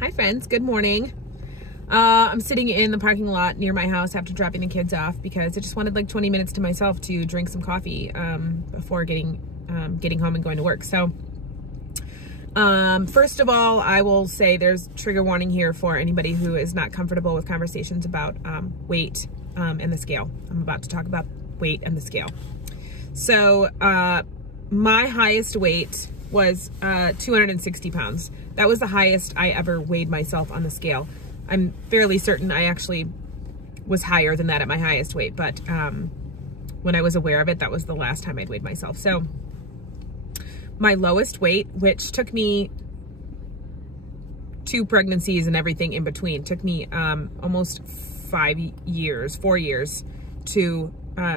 Hi friends, good morning. I'm sitting in the parking lot near my house after dropping the kids off because I just wanted like 20 minutes to myself to drink some coffee before getting home and going to work. So first of all, I will say there's trigger warning here for anybody who is not comfortable with conversations about weight and the scale. I'm about to talk about weight and the scale. So my highest weight was 260 pounds. That was the highest I ever weighed myself on the scale. I'm fairly certain I actually was higher than that at my highest weight, but when I was aware of it, that was the last time I'd weighed myself. So my lowest weight, which took me 2 pregnancies and everything in between, took me almost 4 years to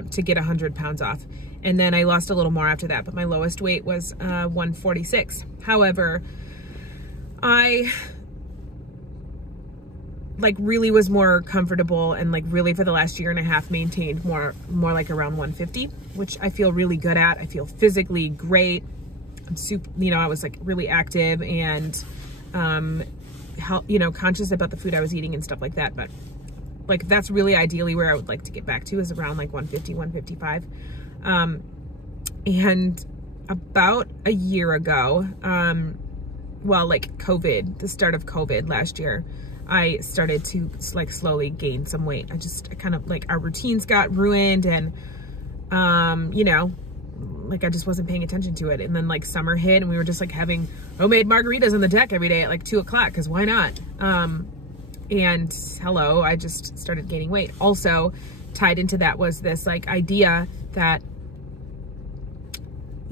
get 100 pounds off. And then I lost a little more after that, but my lowest weight was 146. However, I like really was more comfortable and like really for the last year and a half maintained more like around 150, which I feel really good at. I feel physically great. I'm super, I was like really active and conscious about the food I was eating and stuff like that. But like that's really ideally where I would like to get back to, is around like 150, 155. And about a year ago, well, like COVID, the start of COVID last year, I started to like slowly gain some weight. I kind of like our routines got ruined and, like I just wasn't paying attention to it. And then like summer hit and we were just like having homemade margaritas on the deck every day at like 2 o'clock, cause why not? And hello, I just started gaining weight. Also tied into that was this like idea that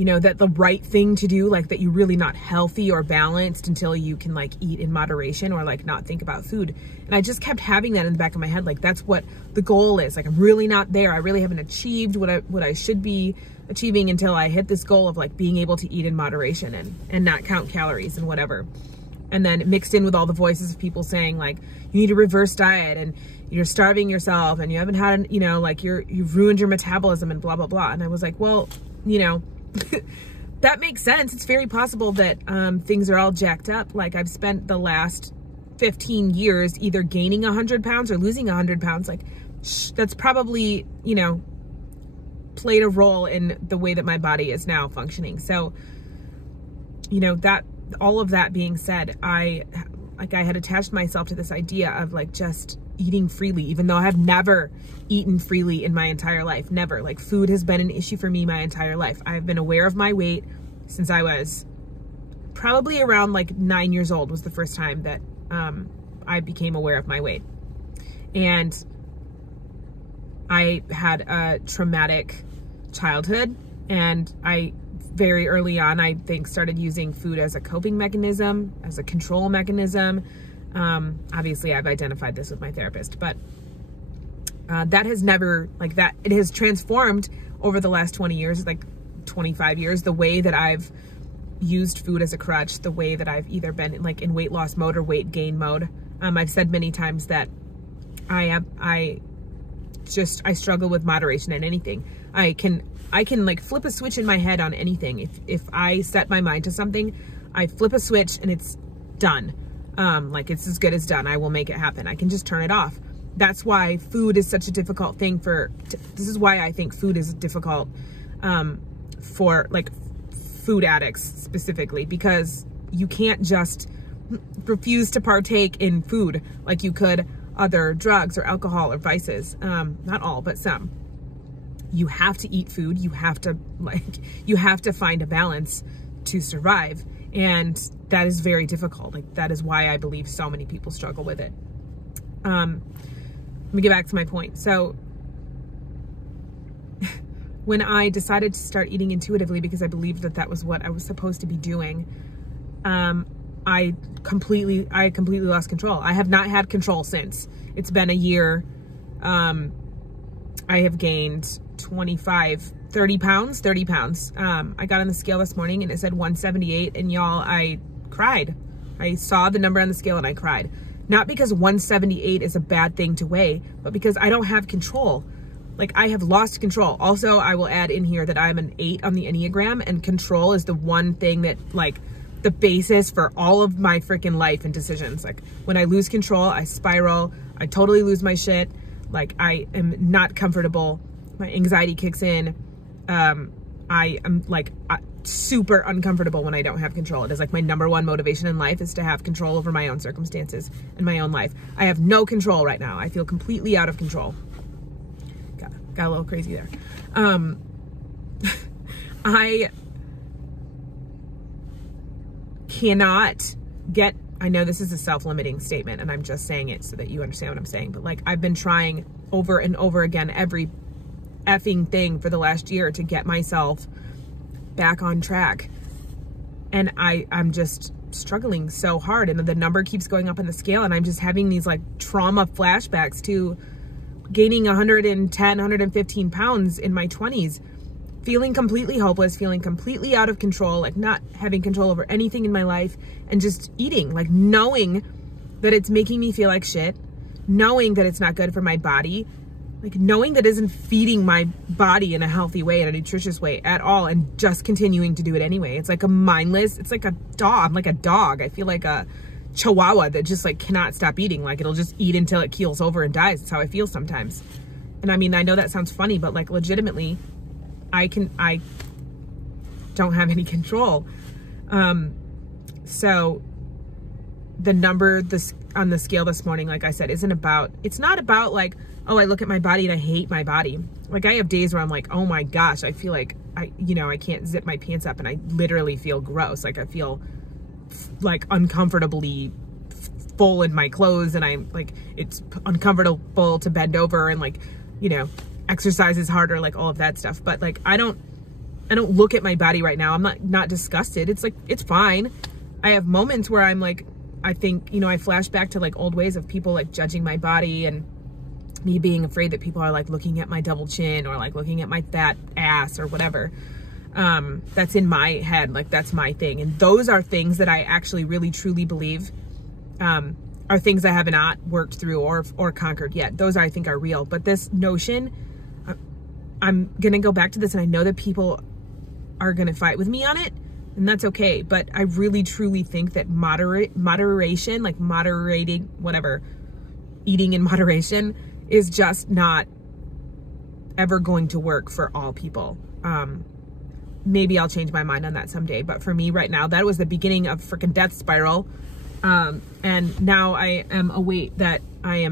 that the right thing to do, like that you're really not healthy or balanced until you can like eat in moderation or like not think about food. And I just kept having that in the back of my head. Like that's what the goal is. Like I'm really not there. I really haven't achieved what I should be achieving until I hit this goal of like being able to eat in moderation and not count calories and whatever. And then mixed in with all the voices of people saying like, you need to reverse diet and you're starving yourself and you haven't had, like you've ruined your metabolism and blah, blah, blah. And I was like, well, that makes sense. It's very possible that things are all jacked up. Like I've spent the last 15 years either gaining 100 pounds or losing 100 pounds. Like that's probably, played a role in the way that my body is now functioning. So, that all of that being said, I had attached myself to this idea of like just eating freely, even though I have never eaten freely in my entire life. Never. Like food has been an issue for me my entire life. I've been aware of my weight since I was probably around like 9 years old was the first time that I became aware of my weight. And I had a traumatic childhood, and I very early on, I think, started using food as a coping mechanism, as a control mechanism. Obviously I've identified this with my therapist, but that has never, like that, it has transformed over the last 20 years, like 25 years, the way that I've used food as a crutch, the way that I've either been like in weight loss mode or weight gain mode. I've said many times that I struggle with moderation in anything. I can like flip a switch in my head on anything. If I set my mind to something, I flip a switch and it's done. Like it's as good as done. I will make it happen. I can just turn it off. That's why food is such a difficult thing this is why I think food is difficult, for like food addicts specifically, because you can't just refuse to partake in food like you could other drugs or alcohol or vices. Not all, but some. You have to eat food. You have to find a balance to survive. And that is very difficult. Like that is why I believe so many people struggle with it. Let me get back to my point. So when I decided to start eating intuitively because I believed that that was what I was supposed to be doing, I completely lost control. I have not had control since. It's been a year. I have gained 30 pounds. I got on the scale this morning and it said 178, and y'all, I cried. I saw the number on the scale and I cried. Not because 178 is a bad thing to weigh, but because I don't have control. Like I have lost control. Also, I will add in here that I'm an 8 on the Enneagram, and control is the one thing that like the basis for all of my freaking life and decisions. Like when I lose control, I spiral, I totally lose my shit. Like I am not comfortable. My anxiety kicks in. I am like super uncomfortable when I don't have control. It is like my number one motivation in life is to have control over my own circumstances and my own life. I have no control right now. I feel completely out of control. Got a little crazy there. I cannot get, I know this is a self-limiting statement and I'm just saying it so that you understand what I'm saying, but like I've been trying over and over again every effing thing for the last year to get myself back on track. And I'm just struggling so hard, and the number keeps going up on the scale, and I'm just having these like trauma flashbacks to gaining 110, 115 pounds in my 20s, feeling completely hopeless, feeling completely out of control, like not having control over anything in my life, and just eating, like knowing that it's making me feel like shit, knowing that it's not good for my body, like knowing that isn't feeding my body in a healthy way, in a nutritious way at all, and just continuing to do it anyway. It's like a mindless, it's like a dog. I'm like a dog. I feel like a chihuahua that just like cannot stop eating. Like it'll just eat until it keels over and dies. That's how I feel sometimes. And I mean, I know that sounds funny, but like legitimately, I don't have any control. So the number on the scale this morning, like I said, it's not about like, oh, I look at my body and I hate my body. Like I have days where I'm like, oh my gosh, I feel like I can't zip my pants up and I literally feel gross. Like I feel like uncomfortably full in my clothes, and I'm like, it's uncomfortable to bend over and like, exercise is harder, like all of that stuff. But like, I don't look at my body right now. I'm not disgusted. It's like, it's fine. I have moments where I'm like, I think, I flash back to like old ways of people like judging my body and me being afraid that people are like looking at my double chin or like looking at my fat ass or whatever. That's in my head. Like that's my thing. And those are things that I actually really truly believe, are things I have not worked through or conquered yet. Those I think are real. But this notion, I'm going to go back to this, and I know that people are going to fight with me on it, and that's okay. But I really truly think that moderation, like moderating, whatever, eating in moderation is just not ever going to work for all people. Maybe I'll change my mind on that someday. But for me right now, that was the beginning of freaking death spiral. And now I am a weight that I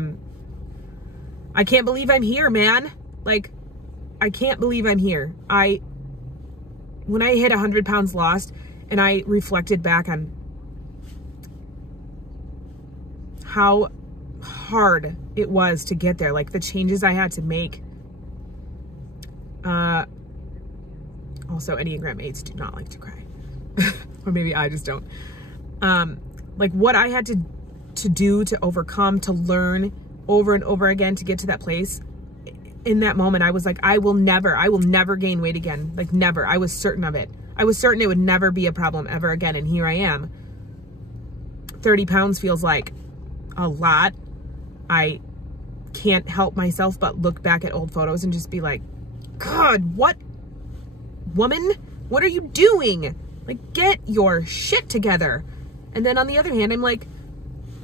can't believe I'm here, man. Like, I can't believe I'm here. When I hit 100 pounds lost and I reflected back on how hard it was to get there, like the changes I had to make. Also, Enneagram 8s do not like to cry. Or maybe I just don't. Like what I had to do, to overcome, to learn over and over again to get to that place. In that moment, I was like, I will never gain weight again. Like never. I was certain of it. I was certain it would never be a problem ever again. And here I am. 30 pounds feels like a lot. I can't help myself but look back at old photos and just be like, God, what, woman? What are you doing? Like, get your shit together. And then on the other hand, I'm like,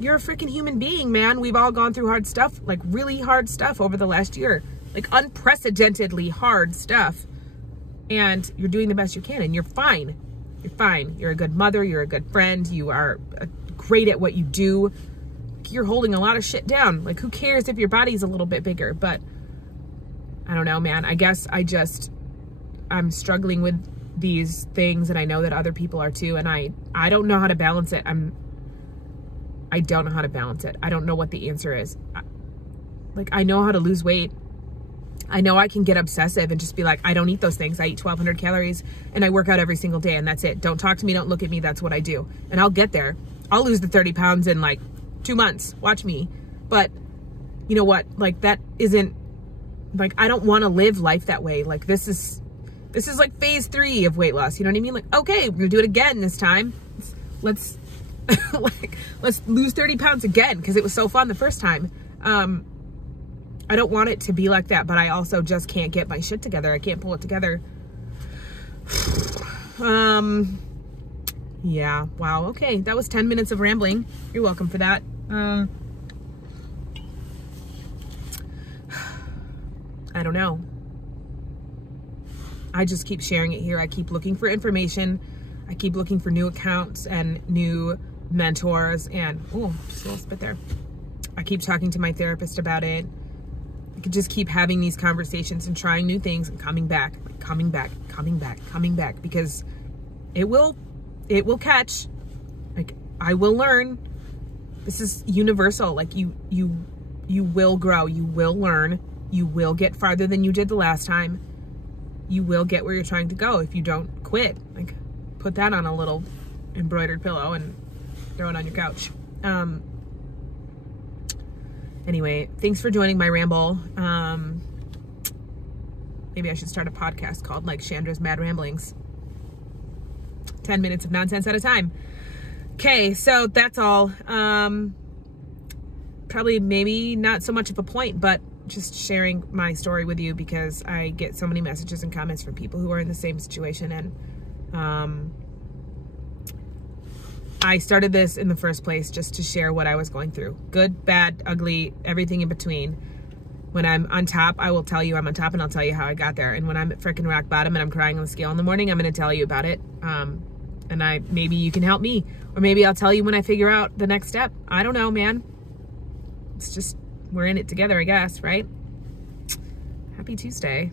you're a freaking human being, man. We've all gone through hard stuff, like really hard stuff over the last year, like unprecedentedly hard stuff. And you're doing the best you can, and you're fine. You're fine. You're a good mother. You're a good friend. You are great at what you do. You're holding a lot of shit down. Like, who cares if your body's a little bit bigger? But I don't know, man. I guess I'm struggling with these things, and I know that other people are too, and I don't know how to balance it. I don't know how to balance it. I don't know what the answer is. Like, I know how to lose weight. I know I can get obsessive and just be like, I don't eat those things. I eat 1,200 calories and I work out every single day, and that's it. Don't talk to me. Don't look at me. That's what I do. And I'll get there. I'll lose the 30 pounds in like 2 months. Watch me. But you know what? Like, that isn't, like, I don't want to live life that way. Like, this is like phase 3 of weight loss. You know what I mean? Like, okay, we're gonna do it again this time. Let's let's lose 30 pounds again, because it was so fun the first time. I don't want it to be like that, but I also just can't get my shit together. I can't pull it together. Yeah, wow, okay. That was 10 minutes of rambling. You're welcome for that. I don't know. I just keep sharing it here. I keep looking for information. I keep looking for new accounts and new mentors, and just a little spit there. I keep talking to my therapist about it. I could just keep having these conversations and trying new things and coming back, because it will catch. Like, I will learn. This is universal. Like, you will grow, you will learn, you will get farther than you did the last time. You will get where you're trying to go if you don't quit. Like, put that on a little embroidered pillow and throw it on your couch. Anyway, thanks for joining my ramble. Maybe I should start a podcast called like Chandra's Mad Ramblings. 10 minutes of nonsense at a time. Okay, so that's all. Probably maybe not so much of a point, but just sharing my story with you because I get so many messages and comments from people who are in the same situation. And I started this in the first place just to share what I was going through. Good, bad, ugly, everything in between. When I'm on top, I will tell you I'm on top, and I'll tell you how I got there. And when I'm at frickin' rock bottom and I'm crying on the scale in the morning, I'm going to tell you about it. And maybe you can help me, or maybe I'll tell you when I figure out the next step. I don't know, man. It's just, we're in it together, I guess, right? Happy Tuesday.